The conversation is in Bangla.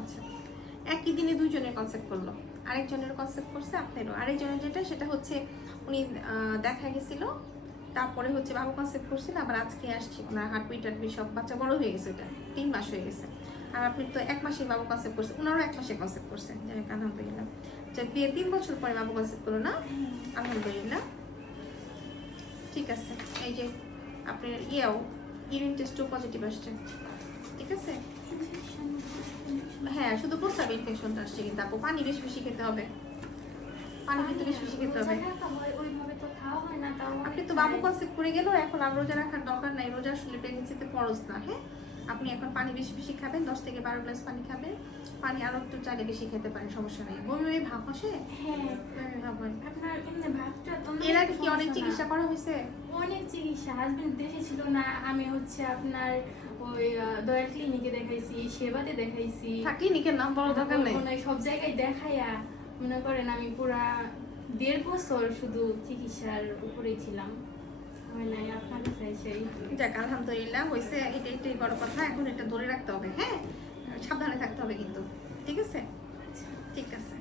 আচ্ছা, একই দিনে দুইজনের কনসেপ্ট করলো, আরেকজনের কনসেপ্ট করছে আপনারও। আরেকজনের যেটা সেটা হচ্ছে উনি দেখা গেছিল, তারপরে হচ্ছে বাবু কনসেপ্ট করছিল, আবার আজকে আসছি ওনার হার্টবিট টার্টবিট সব বাচ্চা বড় হয়ে গেছে, ওটা 3 মাস হয়ে গেছে। আর আপনি তো 1 মাসে বাবু কনসেপ্ট করছে, ওনারও 1 মাসে কনসেপ্ট করছে, যাই হোক আলহামদুলিল্লাহ। বিয়ে 3 বছর পরে বাবু কনসেপ্ট করলো না, আলহামদুলিল্লাহ। ঠিক আছে, এই যে আপনার ইউরিন টেস্টও পজিটিভ আসছে, ঠিক আছে। হ্যাঁ, শুধু প্রস্রাব ইনফেকশনটা আসছে, কিন্তু আপু পানি বেশি বেশি খেতে হবে, পানি কিন্তু বেশি বেশি খেতে হবে। আপনি তো বাবু কনসেপ্ট করে গেল, এখন আর রোজা রাখার দরকার নাই, রোজা আসলে প্রেগনেন্সিতে ফরজ না। হ্যাঁ, আপনি এখন পানি বেশি বেশি খাবেন, 10 থেকে 12 গ্লাস পানি খাবেন। পানি আরো একটু চাইলে বেশি খেতে পারেন, সমস্যা নেই। বমি ভাব আসে? হ্যাঁ, আপনার এমনি ভাবটা তো এর আগে কি অনেক চিকিৎসা করা হয়েছে? অনেক চিকিৎসা, হাজবেন্ড দেশে ছিল না, আমি হচ্ছে আপনার ওই দয়াল ক্লিনিকে দেখাইছি, সেবাতে দেখাইছি, ক্লিনিকের নাম বড় দরকার নেই, মানে সব জায়গায় দেখাইয়া মনে করেন আমি পুরা 1.5 বছর শুধু চিকিৎসার উপরেই ছিলাম, হয় নাই আপনার কাছে সেই। যাক আলহামদুলিল্লাহ হয়েছে, এটাই বড় কথা। এখন এটা ধরে রাখতে হবে, হ্যাঁ, সাবধানে থাকতে হবে কিন্তু, ঠিক আছে? ঠিক আছে।